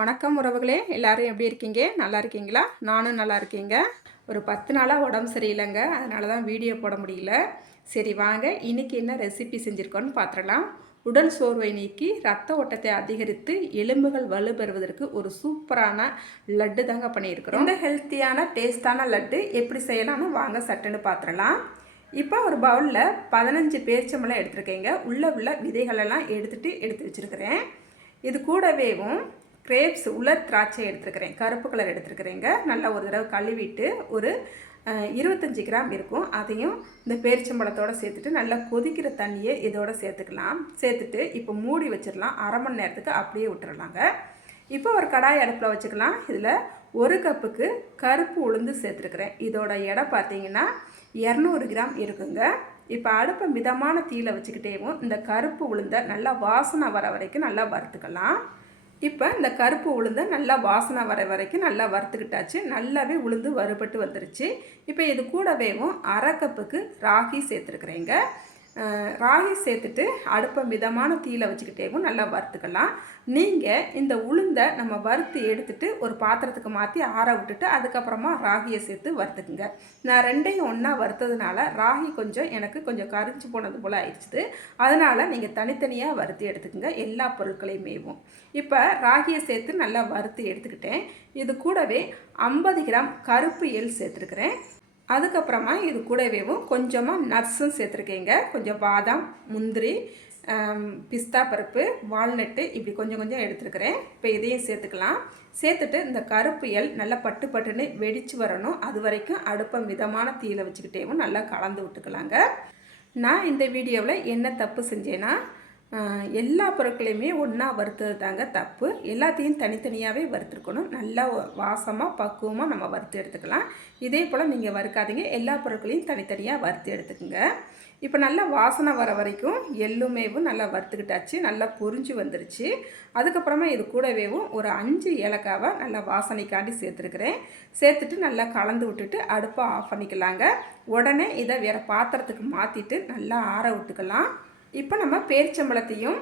வணக்கம் உறவுகளே எல்லாரும் எப்படி இருக்கீங்க? நல்லா இருக்கீங்களா? நானும் நல்லா இருக்கீங்க. ஒரு பத்து நாளாக உடம்பு சரியில்லைங்க. அதனால தான் வீடியோ போட முடியல. சரி வாங்க. இன்னைக்கு என்ன ரெசிபி செஞ்சுருக்கோன்னு பார்த்துடலாம் உடல் சோர்வை நீக்கி ரத்த ஓட்டத்தை அதிகரித்து எலும்புகள் வலுப்பெறுவதற்கு ஒரு சூப்பரான லட்டு தாங்க பண்ணியிருக்கிறோம். இந்த ஹெல்த்தியான டேஸ்டான லட்டு எப்படி செய்யலாம்னு வாங்க சட்டுன்னு பார்த்துடலாம் இப்போ ஒரு பவுலில் பதினஞ்சு பேரிச்சம்பழம் எடுத்துருக்கேங்க. உள்ள உள்ள விதைகளெல்லாம் எடுத்துகிட்டு எடுத்து வச்சுருக்கிறேன். இது கூடவேவும் கிரேப்ஸ் உலர் திராட்சை எடுத்துருக்கிறேன். கருப்பு கலர் எடுத்துருக்கிறேங்க. நல்லா ஒரு தடவை கழுவிட்டு ஒரு இருபத்தஞ்சி கிராம் இருக்கும். அதையும் இந்த பேரிச்சம்பழத்தோடு சேர்த்துட்டு நல்லா கொதிக்கிற தண்ணியை இதோட சேர்த்துக்கலாம். சேர்த்துட்டு இப்போ மூடி வச்சிடலாம். அரை மணி நேரத்துக்கு அப்படியே விட்டுறலாங்க. இப்போ ஒரு கடாய் அடுப்பில் வச்சுக்கலாம். இதில் ஒரு கப்புக்கு கருப்பு உளுந்து சேர்த்துருக்குறேன். இதோட எடை பார்த்தீங்கன்னா இரநூறு கிராம் இருக்குங்க. இப்போ அடுப்பை மிதமான தீயில் வச்சுக்கிட்டேவும் இந்த கருப்பு உளுந்தை நல்லா வாசனை வர வரைக்கும் நல்லா வறுத்துக்கலாம். இப்போ இந்த கருப்பு உளுந்தை நல்லா வாசனை வர வரைக்கும் நல்லா வறுத்துக்கிட்டாச்சு. நல்லாவே உளுந்து வறுபட்டு வந்துருச்சு. இப்போ இது கூடவேவும் அரை கப்புக்கு ராகி சேர்த்துருக்குறேங்க. ராகி சேர்த்துட்டு அடுப்பை மிதமான தீயில் வச்சுக்கிட்டேவும் நல்லா வறுத்துக்கலாம். நீங்கள் இந்த உளுந்தை நம்ம வறுத்து எடுத்துட்டு ஒரு பாத்திரத்துக்கு மாற்றி ஆற விட்டுட்டு அதுக்கப்புறமா ராகியை சேர்த்து வறுத்துக்குங்க. நான் ரெண்டையும் ஒன்றா வறுத்ததுனால ராகி கொஞ்சம் எனக்கு கொஞ்சம் கரிஞ்சு போனது போல் ஆயிடுச்சுது. அதனால் நீங்கள் தனித்தனியாக வறுத்து எடுத்துக்கோங்க. எல்லா பொருட்களையுமேவும் இப்போ ராகியை சேர்த்து நல்லா வறுத்து எடுத்துக்கிட்டேன். இது கூடவே ஐம்பது கிராம் கருப்பு எள் சேர்த்துருக்குறேன். அதுக்கப்புறமா இது கூடவேவும் கொஞ்சமாக நட்ஸும் சேர்த்துருக்கேங்க. கொஞ்சம் பாதாம் முந்திரி பிஸ்தா பருப்பு வால்நட்டு இப்படி கொஞ்சம் கொஞ்சம் எடுத்துருக்கிறேன். இப்போ இதையும் சேர்த்துக்கலாம். சேர்த்துட்டு இந்த கருப்பு எல் நல்லா பட்டு பட்டுன்னு வெடித்து வரணும். அது வரைக்கும் அடுப்பை மிதமான தீயில வச்சுக்கிட்டேவும் நல்லா கலந்து விட்டுக்கலாங்க. நான் இந்த வீடியோவில் என்ன தப்பு செஞ்சேன்னா எல்லா பொருட்களையுமே ஒன்றா வறுத்தது தாங்க தப்பு. எல்லாத்தையும் தனித்தனியாகவே வறுத்துருக்கணும். நல்லா வாசமாக பக்குவமாக நம்ம வறுத்து எடுத்துக்கலாம். இதே போல் நீங்கள் வறுக்காதீங்க. எல்லா பொருட்களையும் தனித்தனியாக வறுத்து எடுத்துக்கோங்க. இப்போ நல்லா வாசனை வர வரைக்கும் எள்ளுமேவும் நல்லா வறுத்துக்கிட்டாச்சு. நல்லா பொறிஞ்சு வந்துருச்சு. அதுக்கப்புறமா இது கூடவேவும் ஒரு அஞ்சு ஏலக்காவை நல்லா வாசனைக்காண்டி சேர்த்துருக்குறேன். சேர்த்துட்டு நல்லா கலந்து விட்டுட்டு அடுப்பை ஆஃப் பண்ணிக்கலாங்க. உடனே இதை வேறு பாத்திரத்துக்கு மாற்றிட்டு நல்லா ஆற விட்டுக்கலாம். இப்போ நம்ம பேரிச்சம்பழத்தையும்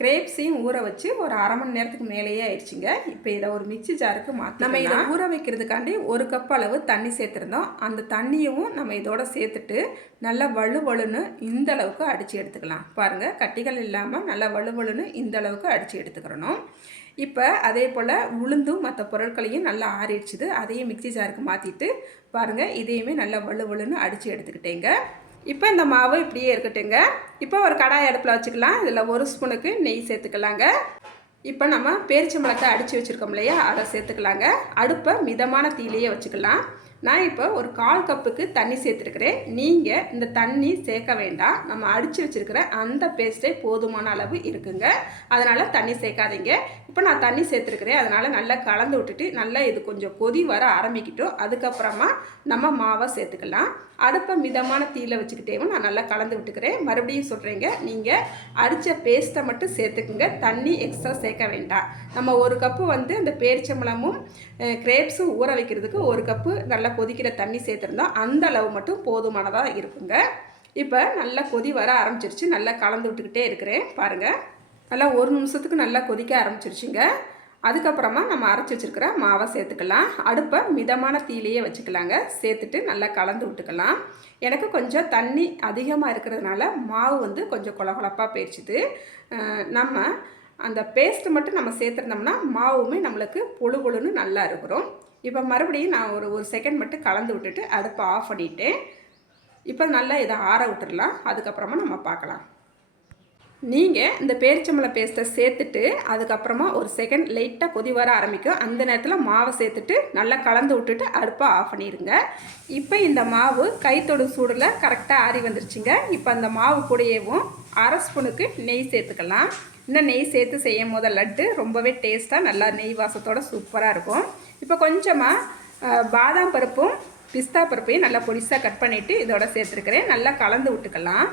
கிரேப்ஸையும் ஊற வச்சு ஒரு அரை மணி நேரத்துக்கு மேலேயே ஆயிடுச்சுங்க. இப்போ இதை ஒரு மிக்ஸி ஜாருக்கு மாற்றி நம்ம இதை ஊற வைக்கிறதுக்காண்டி ஒரு கப் அளவு தண்ணி சேர்த்துருந்தோம். அந்த தண்ணியவும் நம்ம இதோட சேர்த்துட்டு நல்லா வலு வலுன்னு இந்த அளவுக்கு அடித்து எடுத்துக்கலாம். பாருங்கள் கட்டிகள் இல்லாமல் நல்லா வலு வலுன்னு இந்த அளவுக்கு அடித்து எடுத்துக்கிறணும். இப்போ அதே போல் உளுந்தும் மற்ற பொருட்களையும் நல்லா ஆறிடுச்சுது. அதையும் மிக்ஸி ஜாருக்கு மாற்றிட்டு பாருங்கள் இதையுமே நல்லா வலு வலுன்னு அடித்து எடுத்துக்கிட்டேங்க. இப்போ இந்த மாவு இப்படியே இருக்கட்டுங்க இப்போ ஒரு கடாய் அடுப்பில் வச்சுக்கலாம். இதில் ஒரு ஸ்பூனுக்கு நெய் சேர்த்துக்கலாங்க. இப்போ நம்ம பேரிச்சம்பழத்தை அடித்து வச்சுருக்கோம் இல்லையா? அதை சேர்த்துக்கலாங்க. அடுப்பை மிதமான தீயிலேயே வச்சுக்கலாம். நான் இப்போ ஒரு கால் கப்புக்கு தண்ணி சேர்த்துருக்கிறேன். நீங்கள் இந்த தண்ணி சேர்க்க வேண்டாம். நம்ம அடித்து வச்சுருக்கிற அந்த பேஸ்ட்டே போதுமான அளவு இருக்குங்க. அதனால் தண்ணி சேர்க்காதீங்க. இப்போ நான் தண்ணி சேர்த்துருக்கிறேன். அதனால் நல்லா கலந்து விட்டுட்டு நல்லா இது கொஞ்சம் கொதி வர ஆரம்பிக்கிட்டோம். அதுக்கப்புறமா நம்ம மாவை சேர்த்துக்கலாம். அடுப்பை மிதமான தீயில் வச்சுக்கிட்டேவும் நான் நல்லா கலந்து விட்டுக்கிறேன். மறுபடியும் சொல்கிறேங்க நீங்கள் அடித்த பேஸ்ட்டை மட்டும் சேர்த்துக்குங்க. தண்ணி எக்ஸ்ட்ரா சேர்க்க வேண்டாம். நம்ம ஒரு கப்பு வந்து இந்த பேரிச்சம்பழமும் கிரேப்ஸும் ஊற வைக்கிறதுக்கு ஒரு கப்பு நல்லா கொதிக்கிற தண்ணி சேர்த்துருந்தோம் அந்த அளவு மட்டும் போதுமானதாக இருக்குங்க. இப்போ நல்லா கொதி வர ஆரம்பிச்சிருச்சு. நல்லா கலந்து விட்டுக்கிட்டே இருக்கிறேன். பாருங்கள் நல்லா ஒரு நிமிஷத்துக்கு நல்லா கொதிக்க ஆரம்பிச்சிருச்சுங்க. அதுக்கப்புறமா நம்ம அரைச்சி வச்சுருக்கிற மாவை சேர்த்துக்கலாம். அடுப்பை மிதமான தீயிலேயே வச்சுக்கலாங்க. சேர்த்துட்டு நல்லா கலந்து விட்டுக்கலாம். எனக்கு கொஞ்சம் தண்ணி அதிகமாக இருக்கிறதுனால மாவு வந்து கொஞ்சம் கொலகொலப்பாக போயிடுச்சுது. நம்ம அந்த பேஸ்ட்டு மட்டும் நம்ம சேர்த்துருந்தோம்னா மாவுமே நம்மளுக்கு பொழு பொழுன்னு நல்லா இருக்கிறோம். இப்போ மறுபடியும் நான் ஒரு ஒரு செகண்ட் மட்டும் கலந்து விட்டுட்டு அடுப்பை ஆஃப் பண்ணிவிட்டு இப்போ நல்லா இதை ஆற விட்டுடலாம் அதுக்கப்புறமா நம்ம பார்க்கலாம். நீங்கள் இந்த பேரிச்சம்பழ பேஸ்ட்டை சேர்த்துட்டு அதுக்கப்புறமா ஒரு செகண்ட் லைட்டாக கொதி வர ஆரம்பிக்கும். அந்த நேரத்தில் மாவை சேர்த்துட்டு நல்லா கலந்து விட்டுட்டு அடுப்பை ஆஃப் பண்ணிடுங்க இப்போ இந்த மாவு கைத்தொடு சூடில் கரெக்டாக ஆறி வந்துருச்சுங்க. இப்போ அந்த மாவு கூடயேவும் அரை ஸ்பூனுக்கு நெய் சேர்த்துக்கலாம். இன்னும் நெய் சேர்த்து செய்யும் போது லட்டு ரொம்பவே டேஸ்ட்டாக நல்லா நெய் வாசத்தோட சூப்பராக இருக்கும். இப்போ கொஞ்சமாக பாதாம் பருப்பும் பிஸ்தா பருப்பையும் நல்லா பொடிசாக கட் பண்ணிவிட்டு இதோட சேர்த்துருக்கிறேன். நல்லா கலந்து விட்டுக்கலாம்.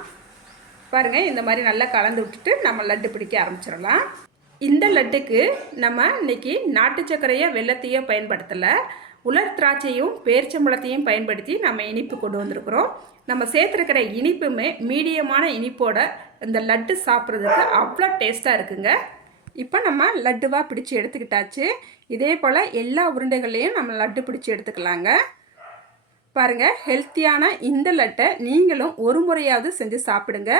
பாருங்கள் இந்த மாதிரி நல்லா கலந்து விட்டுட்டு நம்ம லட்டு பிடிக்க ஆரம்பிச்சிடலாம். இந்த லட்டுக்கு நம்ம இன்னைக்கு நாட்டு சர்க்கரையோ வெள்ளத்தையோ பயன்படுத்தலை உலர் திராட்சையும் பேரிச்சம்பழத்தையும் பயன்படுத்தி நம்ம இனிப்பு கொண்டு வந்திருக்கிறோம். நம்ம சேர்த்துருக்கிற இனிப்புமே மீடியமான இனிப்போட இந்த லட்டு சாப்பிட்றதுக்கு அவ்வளோ டேஸ்ட்டாக இருக்குங்க. இப்போ நம்ம லட்டுவாக பிடிச்சி எடுத்துக்கிட்டாச்சு. இதே போல் எல்லா உருண்டைகள்லையும் நம்ம லட்டு பிடிச்சி எடுத்துக்கலாங்க. பாருங்கள் ஹெல்த்தியான இந்த லட்டை நீங்களும் ஒரு முறையாவது செஞ்சு சாப்பிடுங்க.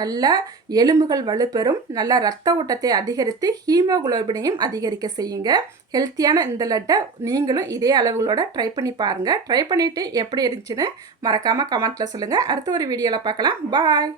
நல்லா எலும்புகள் வலுப்பெறும். நல்லா ரத்த ஓட்டத்தை அதிகரித்து ஹீமோகுளோபினையும் அதிகரிக்க செய்யுங்க. ஹெல்த்தியான இந்த லட்டை நீங்களும் இதே அளவுகளோட ட்ரை பண்ணி பாருங்கள் ட்ரை பண்ணிவிட்டு எப்படி இருந்துச்சுன்னு மறக்காமல் கமெண்ட்டில் சொல்லுங்கள் அடுத்த ஒரு வீடியோவில் பார்க்கலாம். பாய்